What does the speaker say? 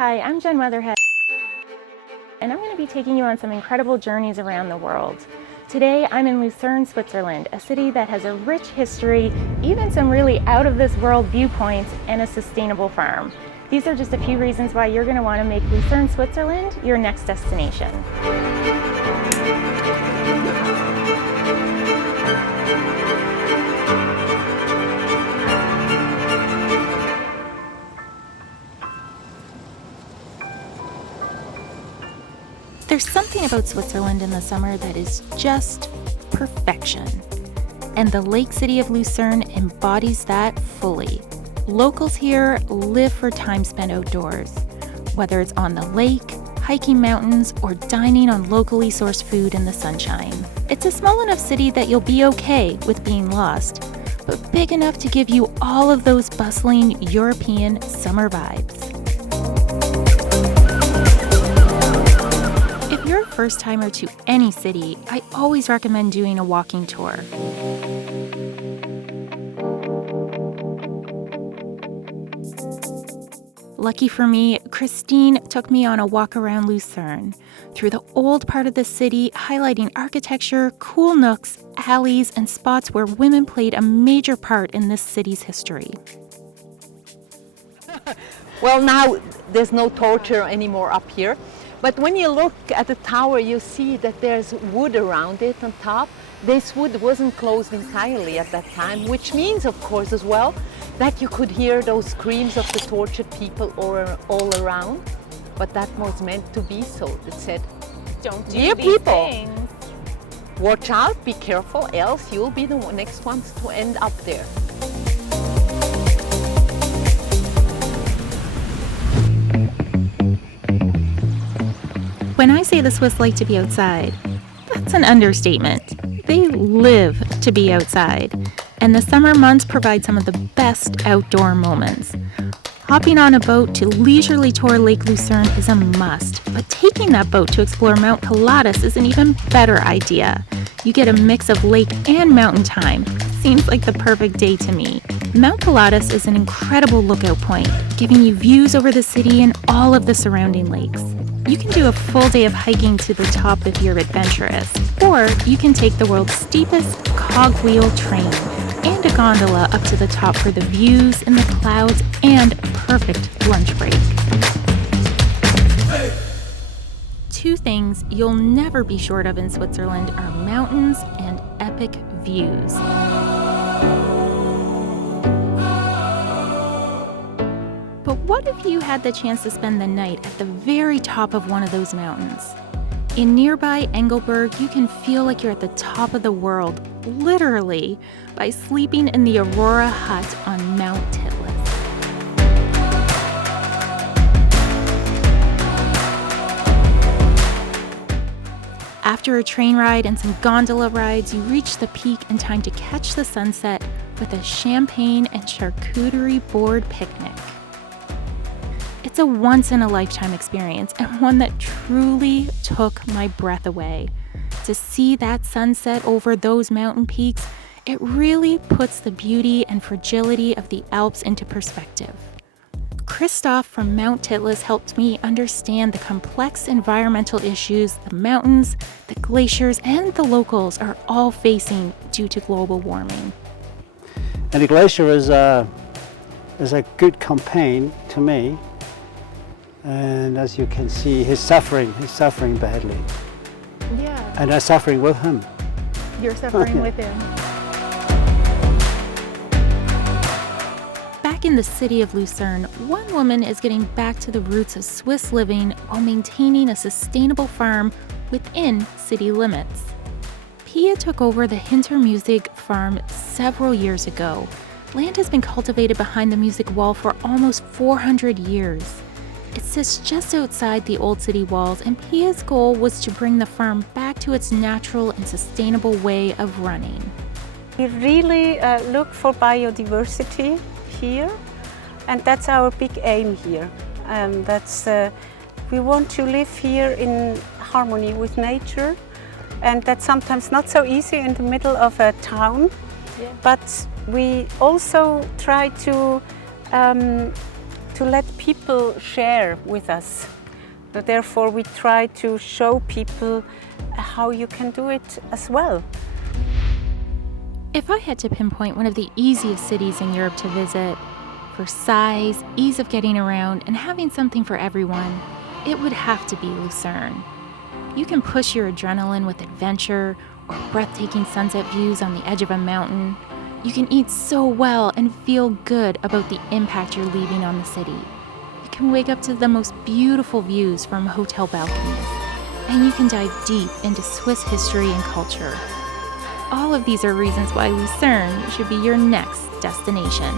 Hi, I'm Jenn Weatherhead, and I'm going to be taking you on some incredible journeys around the world. Today, I'm in Lucerne, Switzerland, a city that has a rich history, even some really out-of-this-world viewpoints, and a sustainable farm. These are just a few reasons why you're going to want to make Lucerne, Switzerland your next destination. There's something about Switzerland in the summer that is just perfection. And the lake city of Lucerne embodies that fully. Locals here live for time spent outdoors, whether it's on the lake, hiking mountains, or dining on locally sourced food in the sunshine. It's a small enough city that you'll be okay with being lost, but big enough to give you all of those bustling European summer vibes. If you're a first-timer to any city, I always recommend doing a walking tour. Lucky for me, Christine took me on a walk around Lucerne, through the old part of the city, highlighting architecture, cool nooks, alleys, and spots where women played a major part in this city's history. Well, now there's no torture anymore up here. But when you look at the tower, you see that there's wood around it on top. This wood wasn't closed entirely at that time, which means, of course, as well, that you could hear those screams of the tortured people all around. But that was meant to be so. It said, Don't do dear these people, things. Watch out, be careful, else you'll be the next ones to end up there. When I say the Swiss like to be outside, that's an understatement. They live to be outside, and the summer months provide some of the best outdoor moments. Hopping on a boat to leisurely tour Lake Lucerne is a must, but taking that boat to explore Mount Pilatus is an even better idea. You get a mix of lake and mountain time. Seems like the perfect day to me. Mount Pilatus is an incredible lookout point, giving you views over the city and all of the surrounding lakes. You can do a full day of hiking to the top if you're adventurous, or you can take the world's steepest cogwheel train and a gondola up to the top for the views in the clouds and perfect lunch break. Two things you'll never be short of in Switzerland are mountains and epic views. But what if you had the chance to spend the night at the very top of one of those mountains? In nearby Engelberg, you can feel like you're at the top of the world, literally, by sleeping in the Aurora hut on Mount Titlis. After a train ride and some gondola rides, you reach the peak in time to catch the sunset with a champagne and charcuterie board picnic. It's a once-in-a-lifetime experience, and one that truly took my breath away. To see that sunset over those mountain peaks, it really puts the beauty and fragility of the Alps into perspective. Christoph from Mount Titlis helped me understand the complex environmental issues the mountains, the glaciers, and the locals are all facing due to global warming. And the glacier is a good companion to me. And as you can see, he's suffering badly. Yeah, And I'm suffering with him. you're suffering with him. Back in the city of Lucerne, one woman is getting back to the roots of Swiss living while maintaining a sustainable farm within city limits. Pia took over the Hintermusig farm several years ago. Land has been cultivated behind the music wall for almost 400 years. It sits just outside the old city walls, and Pia's goal was to bring the farm back to its natural and sustainable way of running. We really look for biodiversity here, and that's our big aim here. We want to live here in harmony with nature, and that's sometimes not so easy in the middle of a town. Yeah. But we also try to to let people share with us. So therefore, we try to show people how you can do it as well. If I had to pinpoint one of the easiest cities in Europe to visit, for size, ease of getting around, and having something for everyone, it would have to be Lucerne. You can push your adrenaline with adventure or breathtaking sunset views on the edge of a mountain. You can eat so well and feel good about the impact you're leaving on the city. You can wake up to the most beautiful views from hotel balconies, and you can dive deep into Swiss history and culture. All of these are reasons why Lucerne should be your next destination.